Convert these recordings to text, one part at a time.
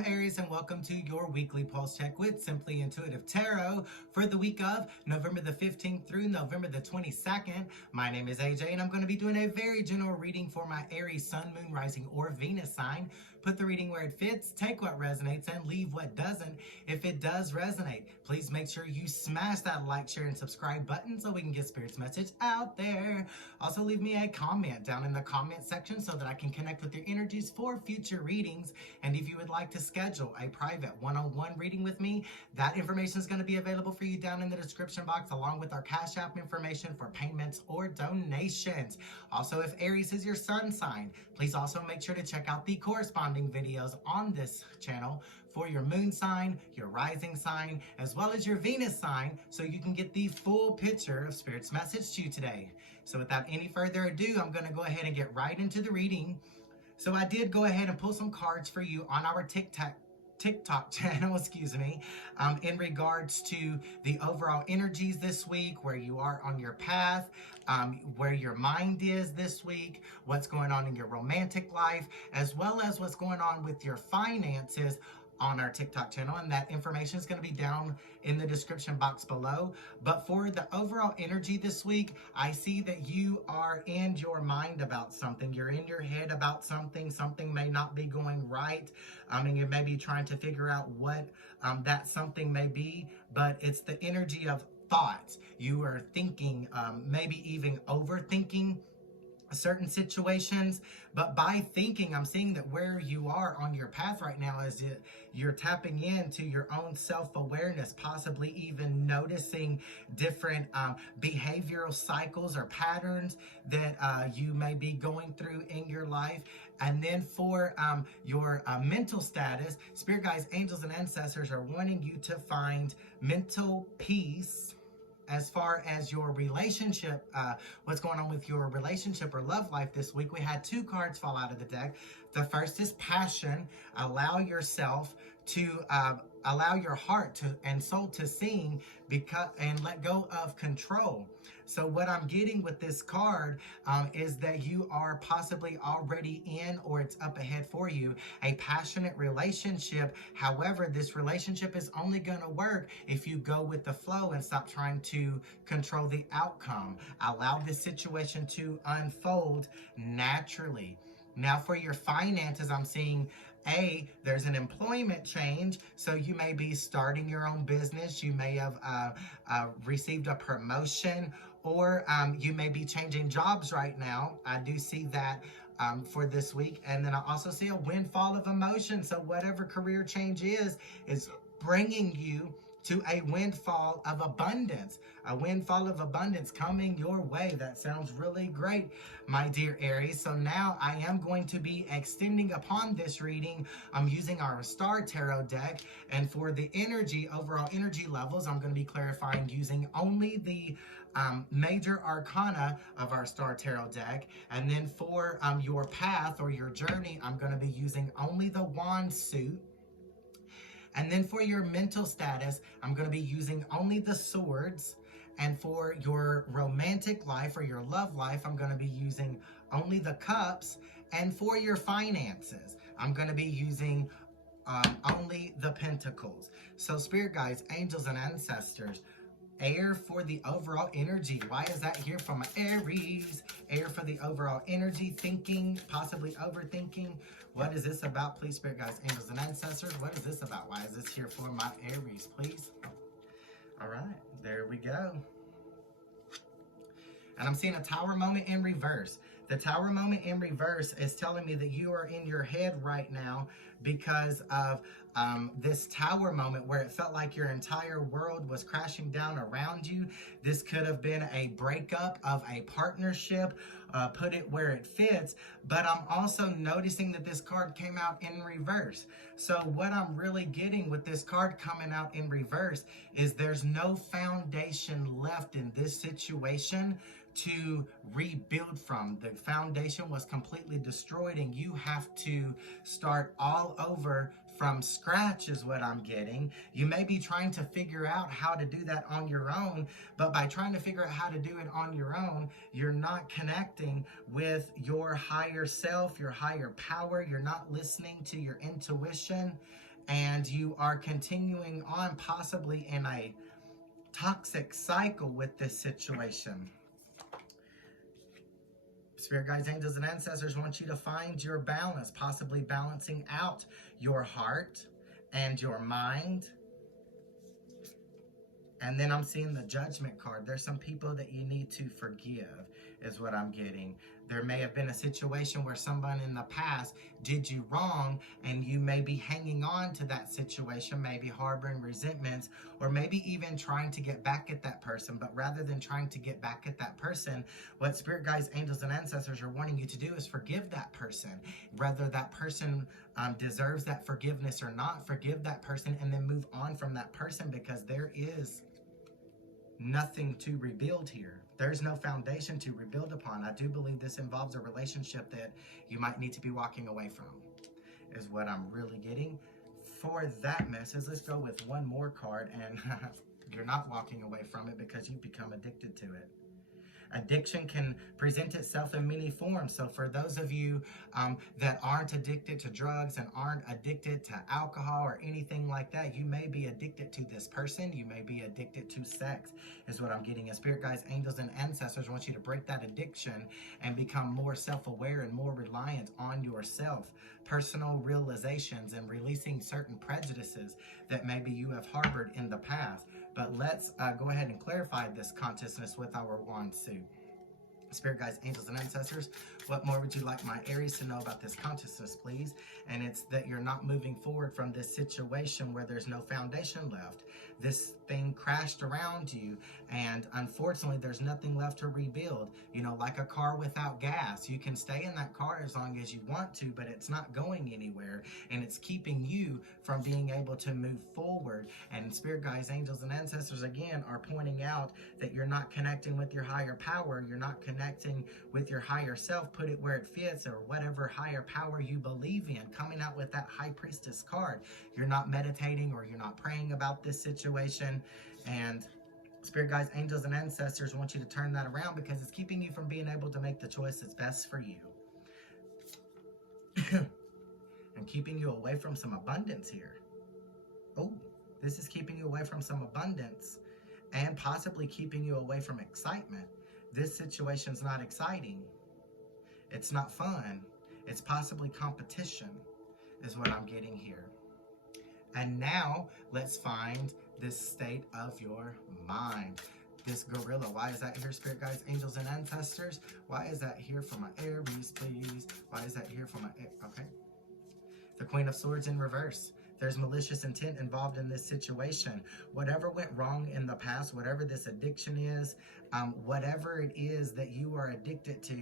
Welcome Aries and welcome to your weekly pulse check with Simply Intuitive Tarot for the week of November the 15th through November the 22nd. My name is AJ and I'm going to be doing a very general reading for my Aries Sun, Moon, Rising, or Venus sign. Put the reading where it fits, take what resonates, and leave what doesn't. If it does resonate, please make sure you smash that like, share, and subscribe button so we can get Spirit's message out there. Also, leave me a comment down in the comment section so that I can connect with your energies for future readings. And if you would like to schedule a private one-on-one reading with me, that information is going to be available for you down in the description box, along with our Cash App information for payments or donations. Also, if Aries is your sun sign, please also make sure to check out the corresponding videos on this channel for your moon sign, your rising sign, as well as your Venus sign, so you can get the full picture of Spirit's message to you today. So without any further ado, I'm going to go ahead and get right into the reading. So I did go ahead and pull some cards for you on our TikTok channel, in regards to the overall energies this week, where you are on your path, where your mind is this week, what's going on in your romantic life, as well as what's going on with your finances on our TikTok channel, and that information is going to be down in the description box below. But for the overall energy this week, I see that you are in your mind about something. You're in your head about something. Something may not be going right. You may be trying to figure out what that something may be, but it's the energy of thoughts. You are thinking, maybe even overthinking certain situations, but by thinking, I'm seeing that where you are on your path right now is you're tapping into your own self-awareness, possibly even noticing different behavioral cycles or patterns that you may be going through in your life. And then for your mental status, spirit guides, angels, and ancestors are wanting you to find mental peace. As far as your relationship, what's going on with your relationship or love life this week, we had two cards fall out of the deck. The first is passion. Allow yourself to, allow your heart and soul to sing, and let go of control. So what I'm getting with this card is that you are possibly already in, or it's up ahead for you, a passionate relationship. However, this relationship is only going to work if you go with the flow and stop trying to control the outcome. Allow this situation to unfold naturally. Now for your finances, I'm seeing there's an employment change. So you may be starting your own business. You may have received a promotion, or you may be changing jobs right now. I do see that for this week. And then I also see a windfall of emotion. So whatever career change is bringing you to a windfall of abundance. A windfall of abundance coming your way. That sounds really great, my dear Aries. So now I am going to be extending upon this reading. I'm using our Star Tarot deck. And for the energy, overall energy levels, I'm going to be clarifying using only the major arcana of our Star Tarot deck. And then for your path or your journey, I'm going to be using only the wand suit. And then for your mental status, I'm going to be using only the swords. And for your romantic life or your love life, I'm going to be using only the cups. And for your finances, I'm going to be using only the pentacles. So spirit guides, angels, and ancestors, air for the overall energy. Why is that here from Aries? Air for the overall energy, thinking, possibly overthinking. What is this about? Please, spirit guides, angels, and ancestors. What is this about? Why is this here for my Aries, please? All right, there we go. And I'm seeing a Tower moment in reverse. The Tower moment in reverse is telling me that you are in your head right now because of this Tower moment where it felt like your entire world was crashing down around you. This could have been a breakup of a partnership, put it where it fits. But I'm also noticing that this card came out in reverse. So what I'm really getting with this card coming out in reverse is there's no foundation left in this situation to rebuild from. The foundation was completely destroyed and you have to start all over from scratch is what I'm getting. You may be trying to figure out how to do that on your own, but by trying to figure out how to do it on your own, you're not connecting with your higher self, your higher power. You're not listening to your intuition. and you are continuing on possibly in a toxic cycle with this situation. Spirit guides, angels, and ancestors want you to find your balance, possibly balancing out your heart and your mind. And then I'm seeing the Judgment card. There's some people that you need to forgive, is what I'm getting. There may have been a situation where someone in the past did you wrong, and you may be hanging on to that situation, maybe harboring resentments, or maybe even trying to get back at that person. But rather than trying to get back at that person, what Spirit guides, angels, and ancestors are wanting you to do is forgive that person. Whether that person deserves that forgiveness or not, forgive that person and then move on from that person, because there is nothing to rebuild here. There's no foundation to rebuild upon. I do believe this involves a relationship that you might need to be walking away from, is what I'm really getting for that message. Let's go with one more card, and you're not walking away from it because you've become addicted to it. Addiction can present itself in many forms. So for those of you that aren't addicted to drugs and aren't addicted to alcohol or anything like that, you may be addicted to this person. You may be addicted to sex, is what I'm getting. And Spirit guides, angels, and ancestors want you to break that addiction and become more self-aware and more reliant on yourself. Personal realizations and releasing certain prejudices that maybe you have harbored in the past. But let's go ahead and clarify this consciousness with our wand suit. Spirit guides, angels, and ancestors, what more would you like my Aries to know about this consciousness, please? And it's that you're not moving forward from this situation where there's no foundation left. This thing crashed around you, and unfortunately, there's nothing left to rebuild. You know, like a car without gas. You can stay in that car as long as you want to, but it's not going anywhere, and it's keeping you from being able to move forward. And Spirit guides, angels, and ancestors, again, are pointing out that you're not connecting with your higher power. You're not connecting with your higher self. Put it where it fits, or whatever higher power you believe in. Coming out with that High Priestess card. You're not meditating, or you're not praying about this situation. And Spirit guides, angels, and ancestors want you to turn that around, because it's keeping you from being able to make the choice that's best for you. And keeping you away from some abundance here. Oh, this is keeping you away from some abundance, and possibly keeping you away from excitement. This situation's not exciting. It's not fun. It's possibly competition, is what I'm getting here. And now let's find this state of your mind. This gorilla, why is that here, Spirit guides, angels, and ancestors? Why is that here for my Aries, please? Why is that here for my, okay. The Queen of Swords in reverse. There's malicious intent involved in this situation. Whatever went wrong in the past, whatever this addiction is, whatever it is that you are addicted to,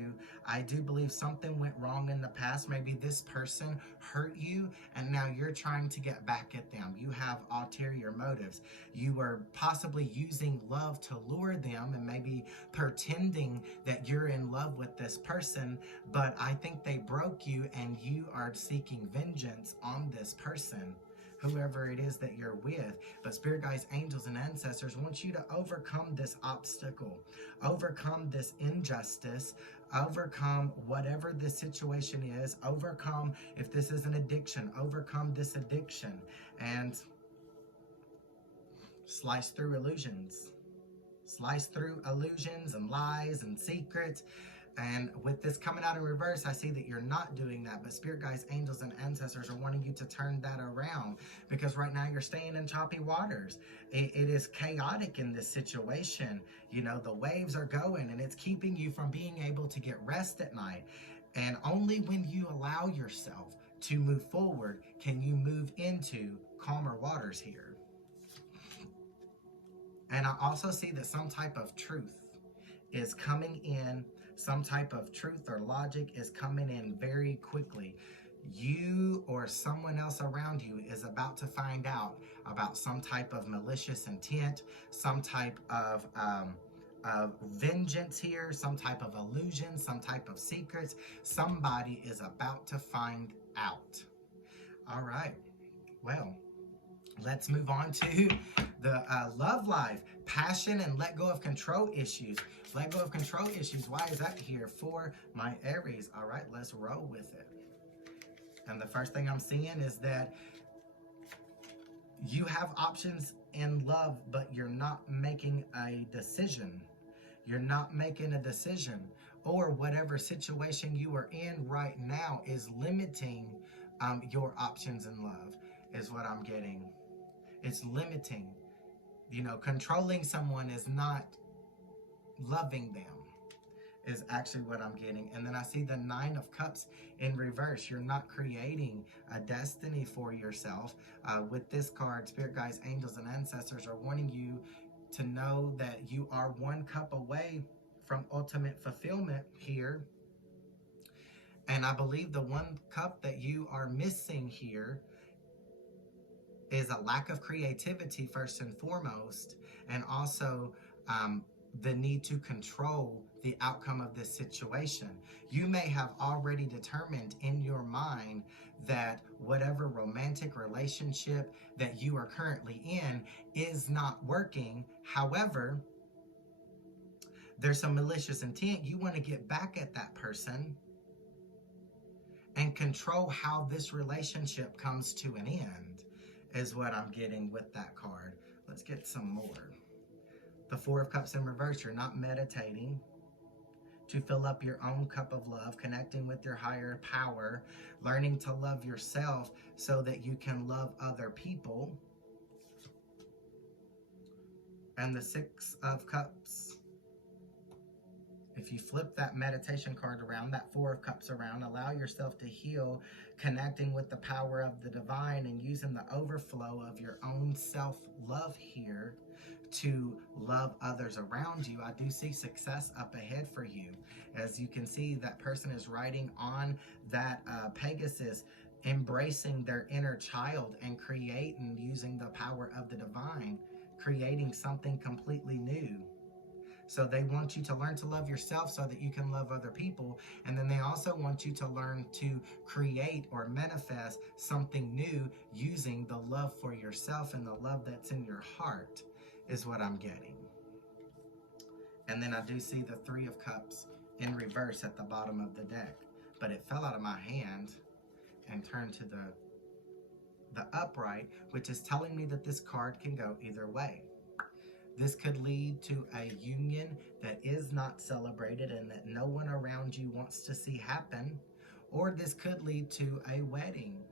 I do believe something went wrong in the past. Maybe this person hurt you, and now you're trying to get back at them. You have ulterior motives. You are possibly using love to lure them, and maybe pretending that you're in love with this person, but I think they broke you, and you are seeking vengeance on this person, whoever it is that you're with. But Spirit guides, angels, and ancestors want you to overcome this obstacle, overcome this injustice, overcome whatever the situation is, overcome, if this is an addiction, overcome this addiction, and slice through illusions. Slice through illusions and lies and secrets. And with this coming out in reverse, I see that you're not doing that. But Spirit guides, angels, and ancestors are wanting you to turn that around, because right now you're staying in choppy waters. It is chaotic in this situation. You know, the waves are going, and it's keeping you from being able to get rest at night. And only when you allow yourself to move forward can you move into calmer waters here. And I also see that some type of truth is coming in. Some type of truth or logic is coming in very quickly. You or someone else around you is about to find out about some type of malicious intent, some type of vengeance here, some type of illusion, some type of secrets. Somebody is about to find out. All right. Well, let's move on to the love life, passion, and let go of control issues. Let go of control issues. Why is that here for my Aries? All right, let's roll with it. And the first thing I'm seeing is that You have options in love, but you're not making a decision. You're not making a decision, or whatever situation you are in right now is limiting your options in love, is what I'm getting. It's limiting. You know, controlling someone is not loving them, is actually what I'm getting. And then I see the Nine of Cups in reverse. You're not creating a destiny for yourself. With this card, spirit guides, angels, and ancestors are wanting you to know that you are one cup away from ultimate fulfillment here. And I believe the one cup that you are missing here is a lack of creativity, first and foremost, and also the need to control the outcome of this situation. You may have already determined in your mind that whatever romantic relationship that you are currently in is not working. However, there's some malicious intent. You want to get back at that person and control how this relationship comes to an end, is what I'm getting with that card. Let's get some more. The Four of Cups in reverse. You're not meditating to fill up your own cup of love, connecting with your higher power, learning to love yourself so that you can love other people. And the Six of Cups. If you flip that meditation card around, that Four of Cups around, allow yourself to heal, connecting with the power of the divine and using the overflow of your own self-love here to love others around you. I do see success up ahead for you. As you can see, that person is riding on that Pegasus, embracing their inner child and creating, using the power of the divine, creating something completely new. So they want you to learn to love yourself so that you can love other people. And then they also want you to learn to create or manifest something new using the love for yourself and the love that's in your heart, is what I'm getting. And then I do see the Three of Cups in reverse at the bottom of the deck. But it fell out of my hand and turned to the upright, which is telling me that this card can go either way. This could lead to a union that is not celebrated and that no one around you wants to see happen. Or this could lead to a wedding,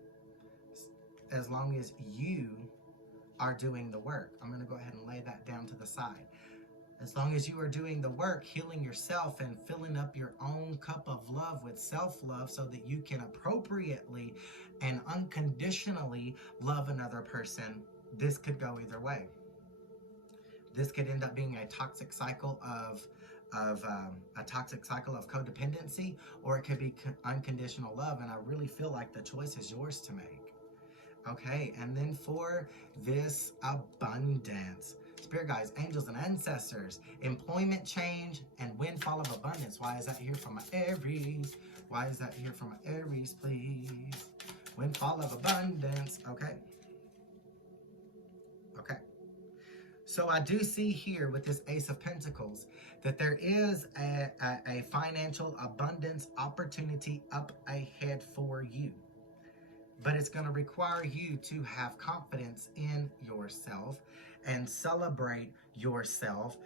as long as you are doing the work. I'm going to go ahead and lay that down to the side. As long as you are doing the work, healing yourself and filling up your own cup of love with self-love so that you can appropriately and unconditionally love another person, this could go either way. This could end up being a toxic cycle of codependency, or it could be unconditional love. And I really feel like the choice is yours to make. Okay, and then for this abundance, spirit guides, angels, and ancestors, employment change and windfall of abundance. Why is that here from my Aries? Why is that here from my Aries, please? Windfall of abundance. Okay. Okay. So I do see here with this Ace of Pentacles that there is a financial abundance opportunity up ahead for you. But it's going to require you to have confidence in yourself and celebrate yourself,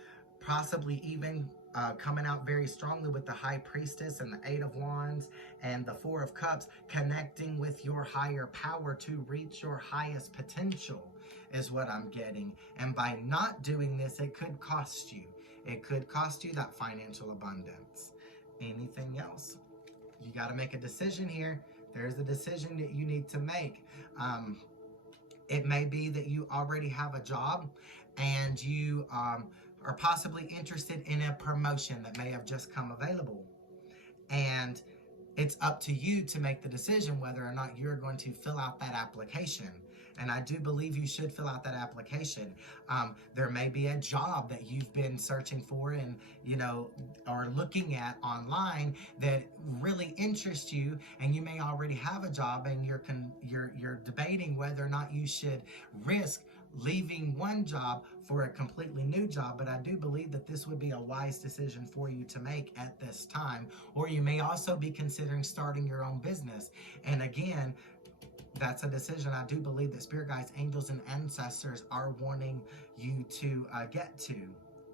possibly even coming out very strongly with the High Priestess and the Eight of Wands and the Four of Cups, connecting with your higher power to reach your highest potential, is what I'm getting. And by not doing this, it could cost you. It could cost you that financial abundance. Anything else? You got to make a decision here. There's a decision that you need to make. It may be that you already have a job and you are possibly interested in a promotion that may have just come available. And it's up to you to make the decision whether or not you're going to fill out that application. And I do believe you should fill out that application. There may be a job that you've been searching for and, are looking at online that really interests you, and you may already have a job and you're debating whether or not you should risk leaving one job for a completely new job. But I do believe that this would be a wise decision for you to make at this time. Or you may also be considering starting your own business. And again, That's a decision I do believe that spirit guides, angels, and ancestors are wanting you to get to,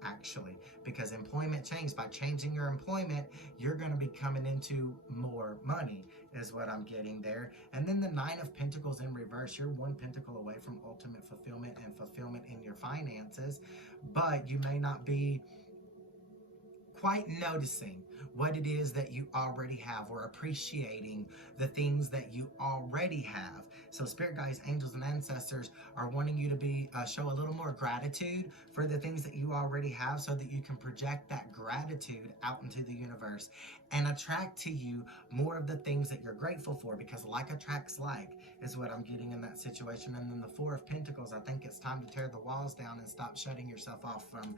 actually, because employment change. By changing your employment, you're going to be coming into more money, is what I'm getting there. And then the Nine of Pentacles in reverse. You're one pentacle away from ultimate fulfillment and fulfillment in your finances, but you may not be quite noticing what it is that you already have, or appreciating the things that you already have. So spirit guides, angels, and ancestors are wanting you to be show a little more gratitude for the things that you already have, so that you can project that gratitude out into the universe and attract to you more of the things that you're grateful for, because like attracts like, is what I'm getting in that situation. And then the Four of Pentacles, I think it's time to tear the walls down and stop shutting yourself off from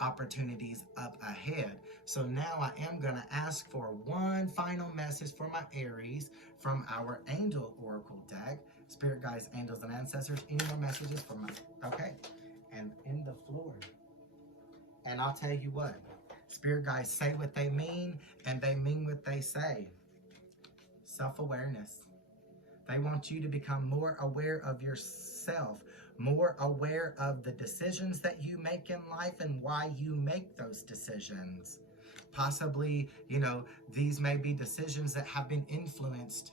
opportunities up ahead. So now I am going to ask for one final message for my Aries from our Angel Oracle deck. Spirit guides, angels, and ancestors, any more messages for my... Okay. And in the floor. And I'll tell you what. Spirit guides say what they mean, and they mean what they say. Self-awareness. They want you to become more aware of yourself, more aware of the decisions that you make in life and why you make those decisions. Possibly, you know, these may be decisions that have been influenced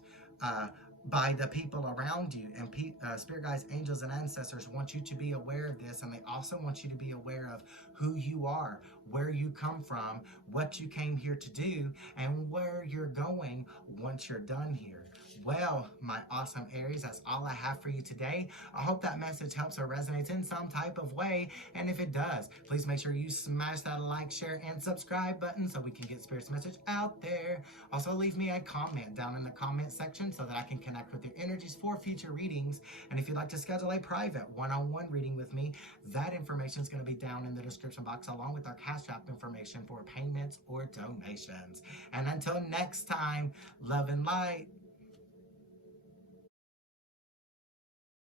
by the people around you. And spirit guides, angels, and ancestors want you to be aware of this, and they also want you to be aware of who you are, where you come from, what you came here to do, and where you're going once you're done here. Well, my awesome Aries, that's all I have for you today. I hope that message helps or resonates in some type of way. And if it does, please make sure you smash that like, share, and subscribe button so we can get Spirit's message out there. Also, leave me a comment down in the comment section so that I can connect with your energies for future readings. And if you'd like to schedule a private one-on-one reading with me, that information is going to be down in the description box, along with our Cash App information for payments or donations. And until next time, love and light.